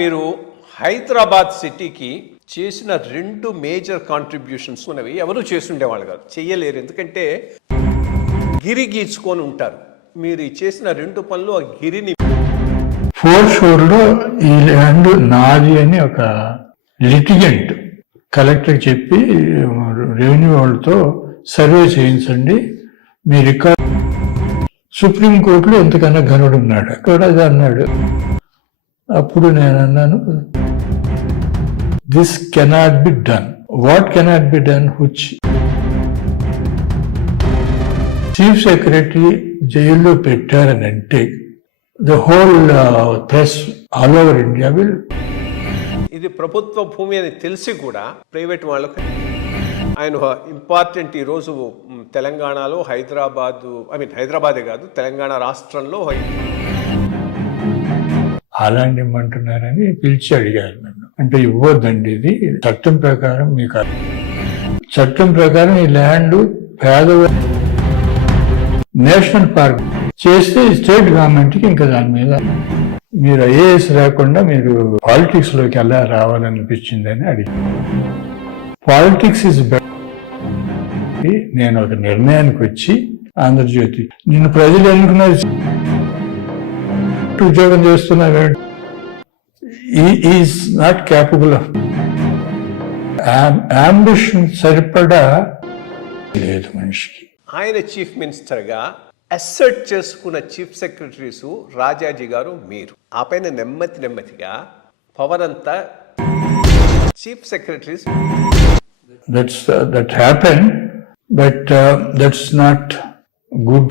మీరు హైదరాబాద్ సిటీకి చేసిన 2 మేజర్ కాంట్రిబ్యూషన్స్ ఉన్నవి ఎవరు చేస్తుండేవాళ్ళు కాదు, చెయ్యలేరు. ఎందుకంటే గిరి గీచుకొని ఉంటారు. మీరు చేసిన 2 పనులు ఆ గిరిని ఫోర్షోర్లో ఈ ల్యాండ్ నాది అని ఒక లిటిగెంట్ కలెక్టర్ చెప్పి రెవెన్యూ వాళ్ళతో సర్వే చేయించండి, మీ రికార్డ్ సుప్రీంకోర్టులో ఎంతకన్నా ఘనుడు ఉన్నాడు అక్కడ అది అన్నాడు. అప్పుడు నేను అన్నాను, this cannot be done. What cannot be done? Which chief secretary జైల్లో పెట్టారని అంటే the whole press all over India will. ఇది ప్రభుత్వ భూమి అని తెలిసి కూడా ప్రైవేట్ వాళ్ళకు ఆయన ఇంపార్టెంట్. ఈరోజు తెలంగాణలో హైదరాబాదే కాదు, తెలంగాణ రాష్ట్రంలో అలాంటి ఇమ్మంటున్నారని పిలిచి అడిగారు నన్ను. అంటే ఇవ్వద్దండి, ఇది చట్టం ప్రకారం మీకు, చట్టం ప్రకారం ఈ ల్యాండ్ పేదవాళ్ళ నేషనల్ పార్క్ చేస్తే స్టేట్ గవర్నమెంట్కి ఇంకా దాని మీద మీరు ఐఏఎస్ రాకుండా మీరు పాలిటిక్స్ లోకి ఎలా రావాలనిపించిందని అడిగి. Politics is better. నేను ఒక నిర్ణయానికి వచ్చి ఆంధ్రజ్యోతి నిన్ను ప్రజలు ఎన్నుకున్నారు, ఉద్యోగం చేస్తున్నారు, is not capable of ambition సరిపడా లేదు మనిషికి. ఆయన చీఫ్ మినిస్టర్గా అసెట్ చేసుకున్న చీఫ్ సెక్రటరీస్ రాజాజీ గారు, మీరు. ఆ పైన నెమ్మదిగా పవర్ అంతా chief secretaries. That happened, but that's not good.